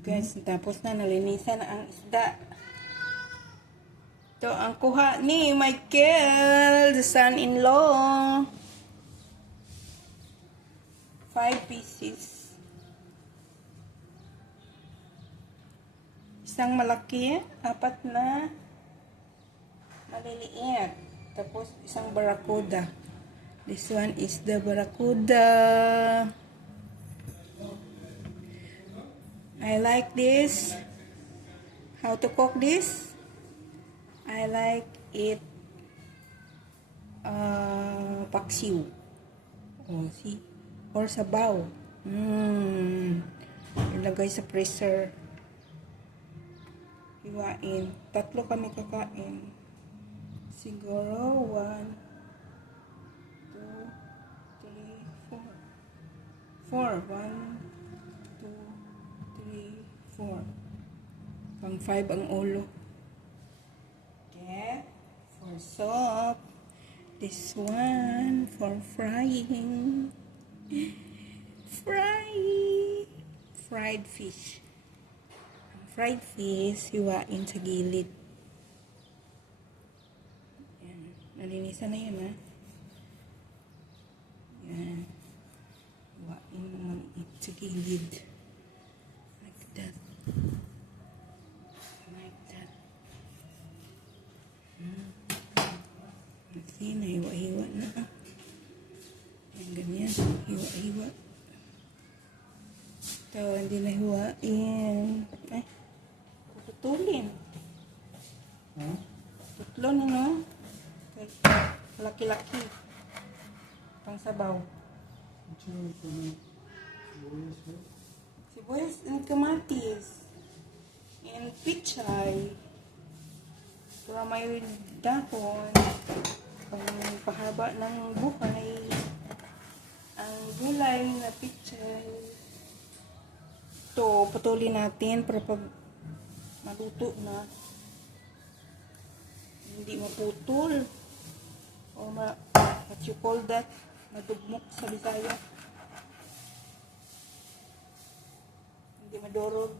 Guys, tapos na nalinisan na ang isda. Ito ang kuha ni Michael, the son-in-law. 5 pieces. Isang malaki, 4 na maliliit. Tapos isang barracuda. This one is the barracuda. I like this. How to cook this? I like it paksiw. Oh, see? Or sabaw. Ilagay sa freezer. Hiwain. 3 kami kakain. Siguro 1, 2, 3, 4. 1, 4. Pang 5 ang ulo. Okay. For soup. This one for frying. Fried fish. Fried fish, hiwain sa gilid. Yan. Nalinisan na yun, ha? Yan. Hiwain mo maliit sa gilid. Like that. Like that. See, nahiwa-hiwa na. Yan, ganyan. Hiwa-hiwa. Ito, hindi nahiwain. Ay, putulin. Tutlo na, no? Laki-laki. Pang sabaw. Sibuyas and kamatis. And pichay. Para may dahon. Pang pahaba ng buhay. Ang gulay na pichay. Ito, putulin natin para pag maluto na. Hindi maputol. O what you call that? Madugmok sa Bisaya. Hindi madurog.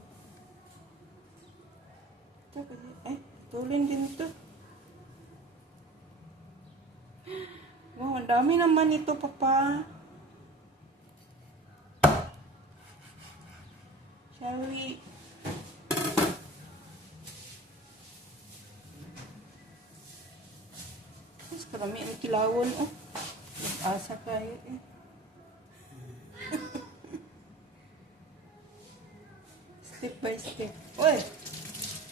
Ito, ay, tulin din ito. Wow, ang dami naman ito, Papa. Shall we? Mas karami ang kilawon, oh. Nag-asa kayo, eh. Step by step. Uy!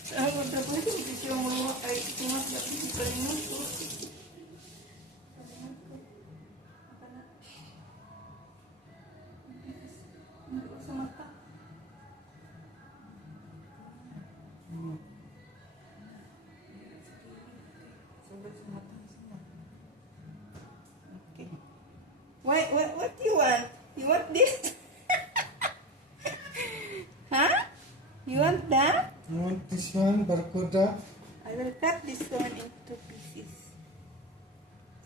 Saan mo na po ito? Ito yung mga ay tumas na ito. Kalimut ko. Hindi ko sa mata. Okay. What do you want? You want this? Huh? You want that? I want this one, barracuda. I will cut this one into pieces.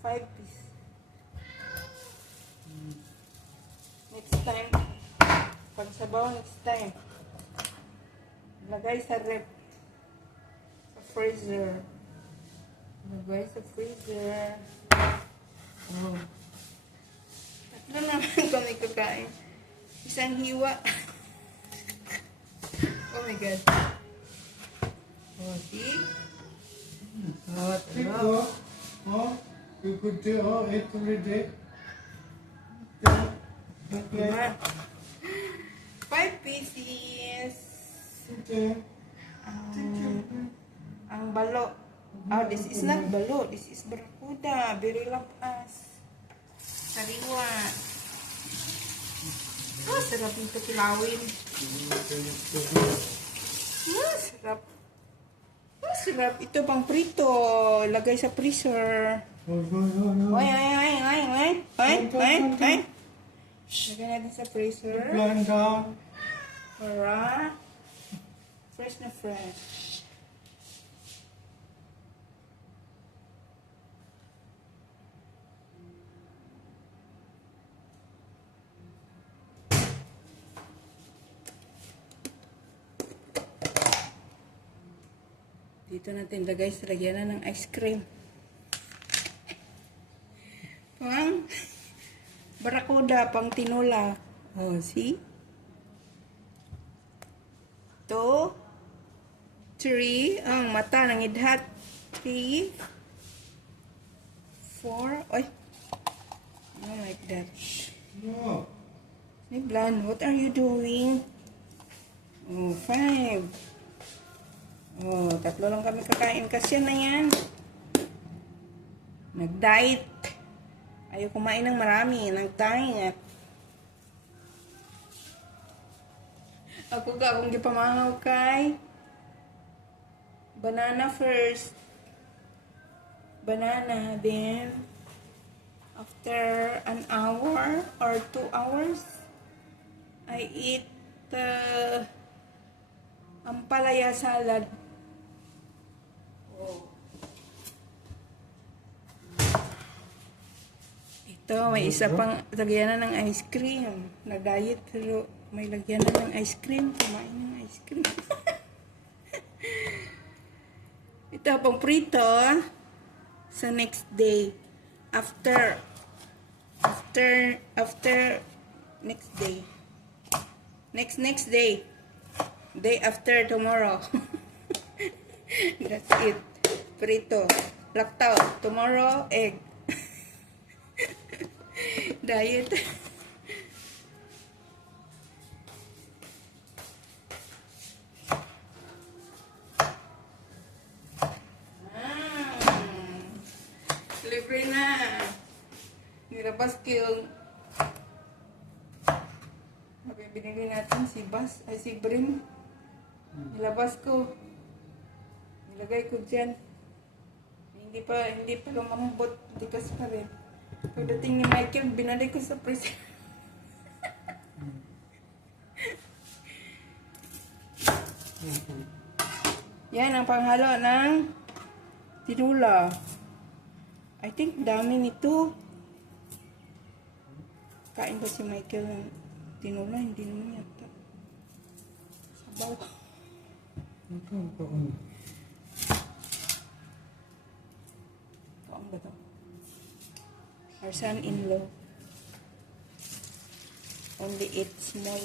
5 pieces. Next time. Pagsabaw next time. Lagay sa rep. Sa freezer. Lagay sa freezer. Oh. Tatlo naman kami kakain. Isang hiwa. Oh my God. Oh, see? Oh, Go. Oh, you could do it every day. Okay. 5 pieces. Okay. Ang balo. Oh, this is not balo. This is barracuda. Very lapas. Sariwa. Oh, sarap nito kilawin. Sarap. Sarap. Ito pang prito. Lagay sa freezer. Oy. Lagay natin sa freezer. Plan down. Para fresh na fresh. Dito natin lagay sa lagyan na ng ice cream. Pang barakuda, pang tinola. Oh, see? 2, 3, ang mata ng idhat. 3, 4, oy. Oh, like that. No. Niblan, what are you doing? Oh, 5. Oh, 3 lang kami kakain kasi na yan. Nag-diet. Ayaw kumain ng marami. Nag-diet. Ako ka, kung gipamahaw kay banana first. Banana, then after an hour or 2 hours, I eat ampalaya salad. Oh. Ito, may isa pang lagyan na ng ice cream. Nag-diet pero may lagyan na ng ice cream. Kumain ng ice cream. Ito, pang prito sa next day. After next day. Next day. Day after tomorrow. That's it. Prito. Lactaw. Tomorrow, egg. Diet. Libre na. Nilabas ko yung binili natin si Bas, ay si Brin. Nilabas ko. Nilagay ko dyan. Hindi pa lumambot. Tikas pa rin. Pagdating ni Michael, binalik ko sa freezer. Yan ang panghalo ng tinola. I think dami nito. Kain ba si Michael ng tinola? Hindi naman yata. Sabaw. Kaon ba ito? Our son-in-law only eat small.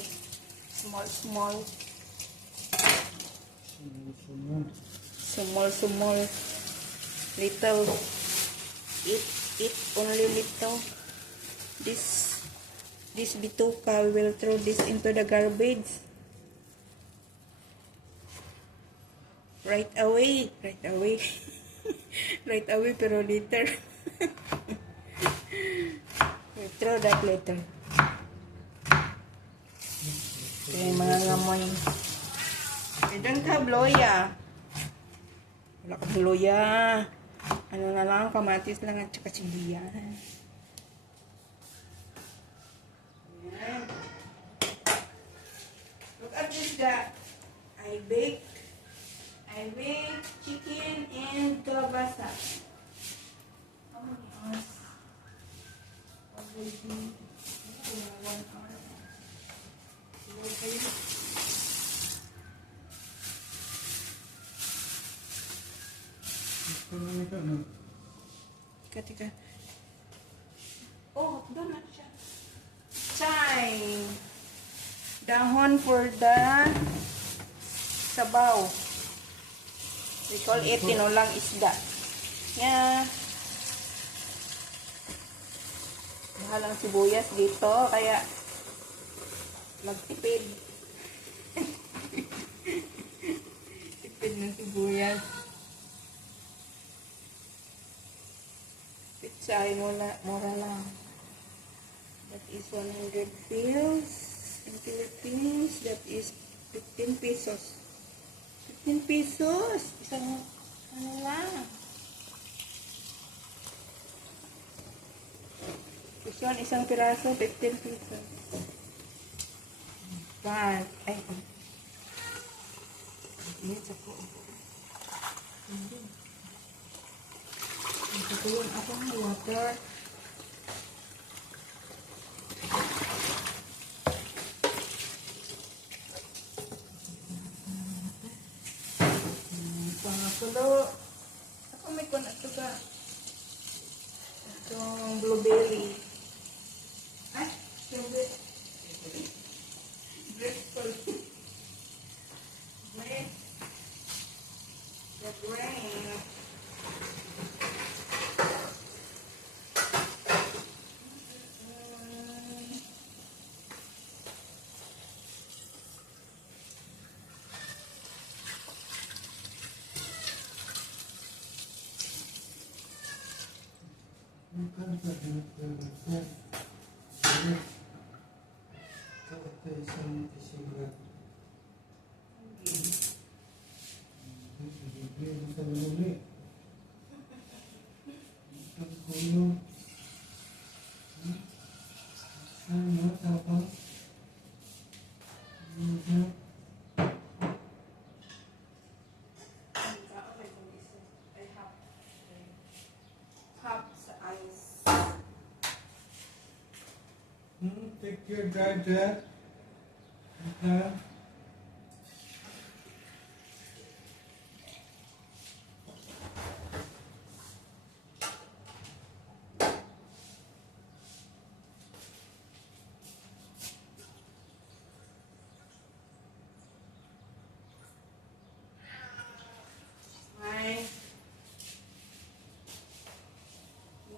Little. Eat only little. This bituka, we will throw this into the garbage. Right away. Right away, pero later. We'll throw that later. Okay, mga ngamoy. Idan ka, bloya. Wala ka bloya. Ano na lang, kamatis lang at saka sibuyas. Look at this, guy. I bake chicken and kalabasa. How many hours? Already 1 hour. Okay. Tika. Oh, doon na siya. Chai. Dahon for the sabaw. We call it tinolang isda. Yeah. Mahalang sibuyas dito, kaya magtipid. Tipid ng sibuyas. Pizzahin mo na, mura lang. That is 100 pills. In Philippines, that is 15 pesos. 15 pesos. Isang, ano lang. Isang piraso, 15 pesos. Bad. Ay. Yan, sako. Tutulong ako ng water. Pero, ako may kun ato ka. Itong blueberry. Ay, yung grateful. Wait. The brain. You can't put it there like that. Ito isang isigurado. Bibigyan mo sa lumi. Ang kulo. Ano, tapang? Ano? Take your dry jet. Okay. Right.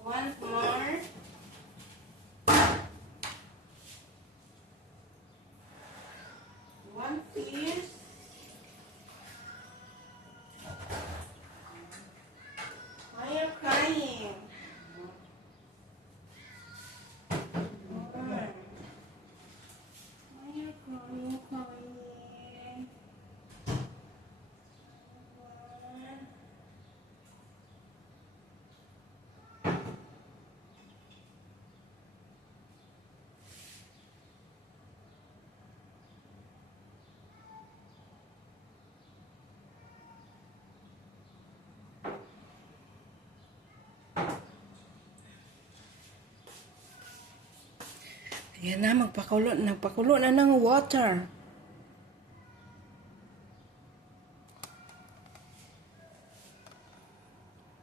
One more. One piece. Why are you crying? Why? Why are you crying? Ayan na, nagpakulo na ng water.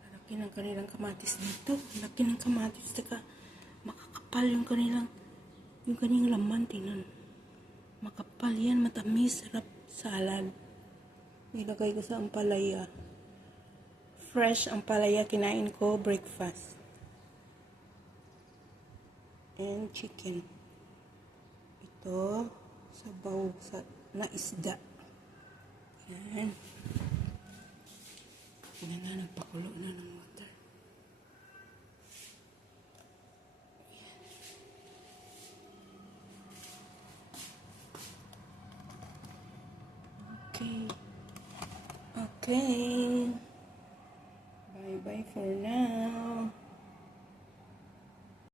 Laki ng kanilang kamatis dito. Laki ng kamatis. Saka makakapal yung kanilang laman. Tingnan. Makapal yan, matamis, sarap salad. Nilagay ko sa ampalaya. Fresh ampalaya, kinain ko, breakfast. And chicken. Ito, sabaw na isda. Yan. Yan na, nagpakulo na ng water. Okay. Okay. Bye-bye for now.